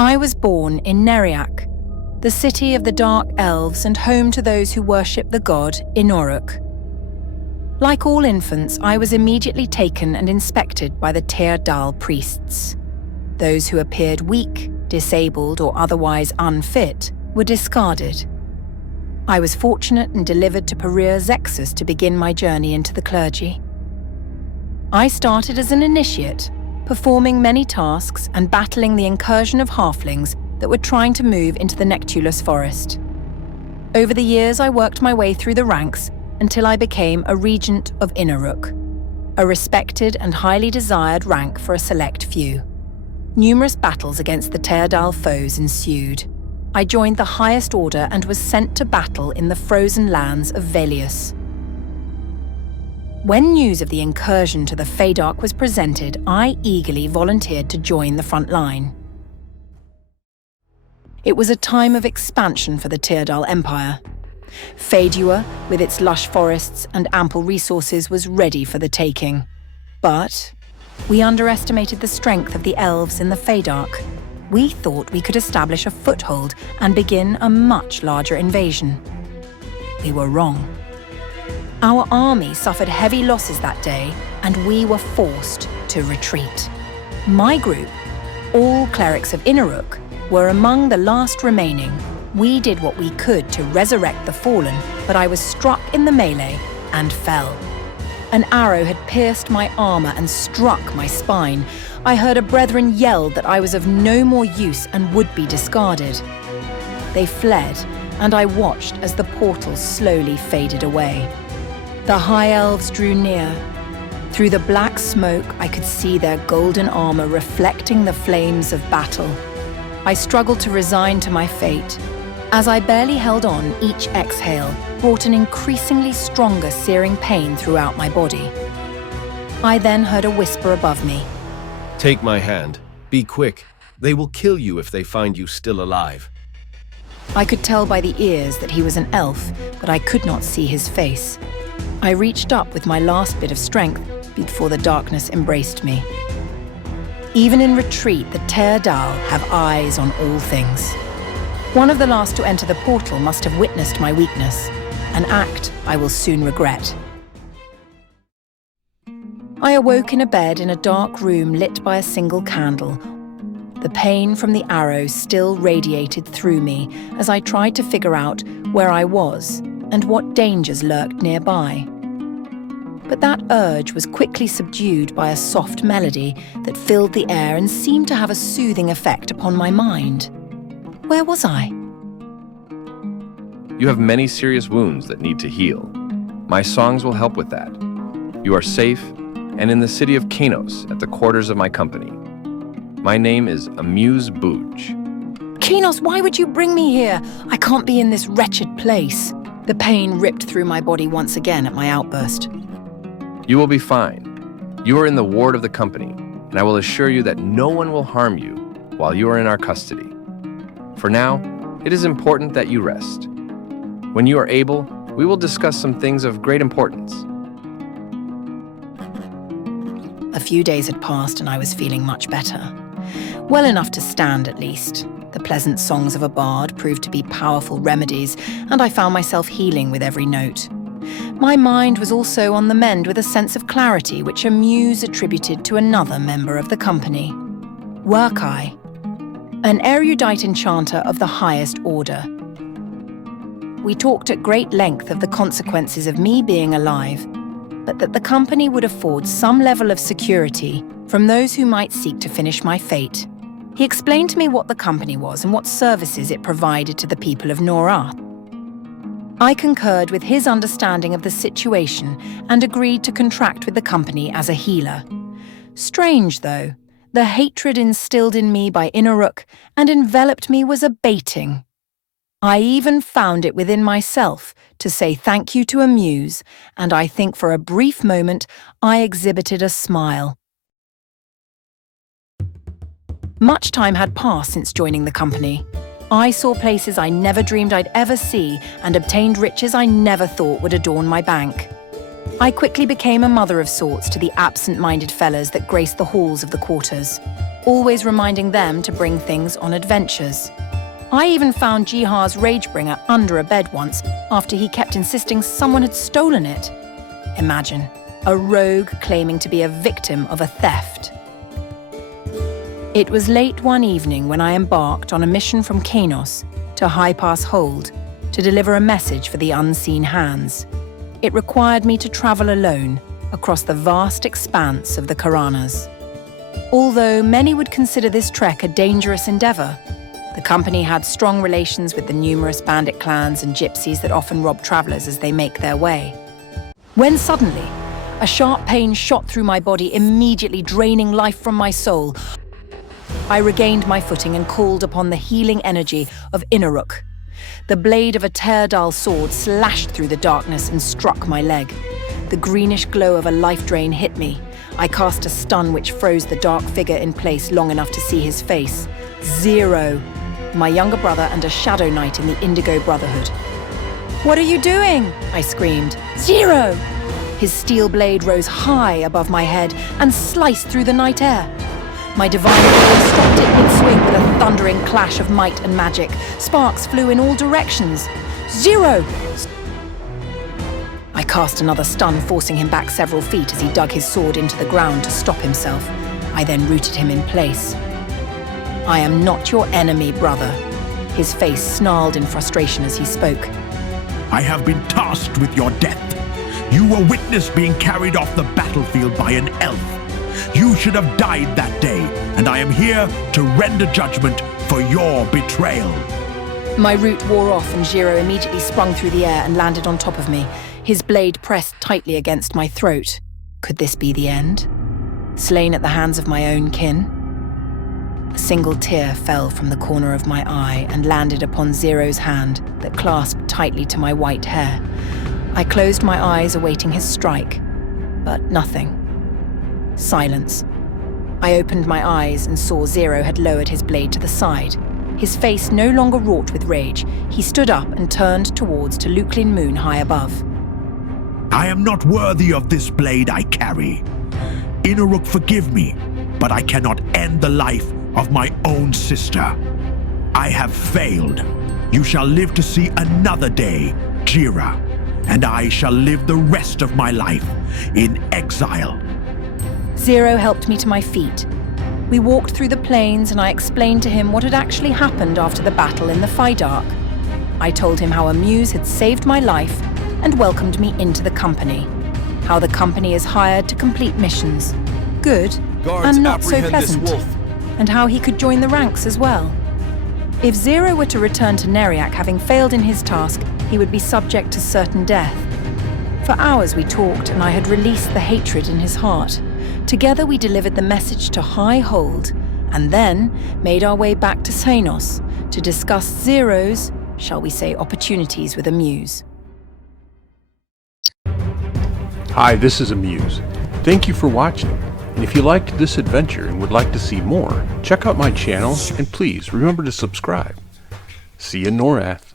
I was born in Innorruk, the city of the Dark Elves and home to those who worship the god Innorruk. Like all infants, I was immediately taken and inspected by the Teardal priests. Those who appeared weak, disabled, or otherwise unfit were discarded. I was fortunate and delivered to Perir Zexus to begin my journey into the clergy. I started as an initiate, performing many tasks and battling the incursion of halflings that were trying to move into the Nectulus forest. Over the years, I worked my way through the ranks until I became a regent of Innorruk, a respected and highly desired rank for a select few. Numerous battles against the Teardal foes ensued. I joined the highest order and was sent to battle in the frozen lands of Velius. When news of the incursion to the Faydark was presented, I eagerly volunteered to join the front line. It was a time of expansion for the Teardal Empire. Faydark, with its lush forests and ample resources, was ready for the taking. But we underestimated the strength of the elves in the Faydark. We thought we could establish a foothold and begin a much larger invasion. We were wrong. Our army suffered heavy losses that day, and we were forced to retreat. My group, all Clerics of Innorruk, were among the last remaining. We did what we could to resurrect the fallen, but I was struck in the melee and fell. An arrow had pierced my armor and struck my spine. I heard a brethren yell that I was of no more use and would be discarded. They fled, and I watched as the portals slowly faded away. The High Elves drew near. Through the black smoke, I could see their golden armor reflecting the flames of battle. I struggled to resign to my fate. As I barely held on, each exhale brought an increasingly stronger searing pain throughout my body. I then heard a whisper above me. Take my hand. Be quick. They will kill you if they find you still alive. I could tell by the ears that he was an elf, but I could not see his face. I reached up with my last bit of strength before the darkness embraced me. Even in retreat, the Teardal have eyes on all things. One of the last to enter the portal must have witnessed my weakness, an act I will soon regret. I awoke in a bed in a dark room lit by a single candle. The pain from the arrow still radiated through me as I tried to figure out where I was and what dangers lurked nearby. But that urge was quickly subdued by a soft melody that filled the air and seemed to have a soothing effect upon my mind. Where was I? You have many serious wounds that need to heal. My songs will help with that. You are safe and in the city of Kanos at the quarters of my company. My name is Amuse Bouge. Kanos, why would you bring me here? I can't be in this wretched place. The pain ripped through my body once again at my outburst. You will be fine. You are in the ward of the company, and I will assure you that no one will harm you while you are in our custody. For now, it is important that you rest. When you are able, we will discuss some things of great importance. A few days had passed and I was feeling much better. Well enough to stand, at least. The pleasant songs of a bard proved to be powerful remedies, and I found myself healing with every note. My mind was also on the mend with a sense of clarity which Amuse attributed to another member of the company. Huakai, an erudite enchanter of the highest order. We talked at great length of the consequences of me being alive, but that the company would afford some level of security from those who might seek to finish my fate. He explained to me what the company was and what services it provided to the people of Norra. I concurred with his understanding of the situation and agreed to contract with the company as a healer. Strange, though, the hatred instilled in me by Innorruk and enveloped me was abating. I even found it within myself to say thank you to Amuse, and I think for a brief moment I exhibited a smile. Much time had passed since joining the company. I saw places I never dreamed I'd ever see and obtained riches I never thought would adorn my bank. I quickly became a mother of sorts to the absent-minded fellows that graced the halls of the quarters. always reminding them to bring things on adventures. I even found Jihar's Ragebringer under a bed once after he kept insisting someone had stolen it. Imagine, a rogue claiming to be a victim of a theft. It was late one evening when I embarked on a mission from Kanos to High Pass Hold to deliver a message for the unseen hands. It required me to travel alone across the vast expanse of the Karanas. Although many would consider this trek a dangerous endeavor, the company had strong relations with the numerous bandit clans and gypsies that often rob travelers as they make their way. When suddenly, a sharp pain shot through my body, immediately draining life from my soul, I regained my footing and called upon the healing energy of Innorruk. The blade of a Teardal sword slashed through the darkness and struck my leg. The greenish glow of a life drain hit me. I cast a stun which froze the dark figure in place long enough to see his face. Zhiro, my younger brother and a shadow knight in the Indigo Brotherhood. "What are you doing?" I screamed. "Zhiro!" His steel blade rose high above my head and sliced through the night air. My divine blade stopped it mid-swing with a thundering clash of might and magic. Sparks flew in all directions. "Zhiro!" I cast another stun, forcing him back several feet as he dug his sword into the ground to stop himself. I then rooted him in place. "I am not your enemy, brother." His face snarled in frustration as he spoke. "I have been tasked with your death. You were witness being carried off the battlefield by an elf. You should have died that day, and I am here to render judgment for your betrayal." My root wore off and Jhira immediately sprung through the air and landed on top of me, his blade pressed tightly against my throat. Could this be the end? Slain at the hands of my own kin? A single tear fell from the corner of my eye and landed upon Zero's hand that clasped tightly to my white hair. I closed my eyes awaiting his strike, but nothing. Silence. I opened my eyes and saw Zhiro had lowered his blade to the side. His face no longer wrought with rage. He stood up and turned towards Toluklin Moon high above. "I am not worthy of this blade I carry. Innorruk, forgive me, but I cannot end the life of my own sister. I have failed. You shall live to see another day, Jhira, and I shall live the rest of my life in exile." Zhiro helped me to my feet. We walked through the plains and I explained to him what had actually happened after the battle in the Faydark. I told him how Amuse had saved my life and welcomed me into the company. How the company is hired to complete missions, good and not so pleasant, and how he could join the ranks as well. If Zhiro were to return to Neriak having failed in his task, he would be subject to certain death. For hours we talked and I had released the hatred in his heart. Together we delivered the message to High Hold and then made our way back to Xenos to discuss Zhiro's, shall we say, opportunities with Amuse. Hi, this is Amuse. Thank you for watching. And if you liked this adventure and would like to see more, check out my channel and please remember to subscribe. See you in Norrath.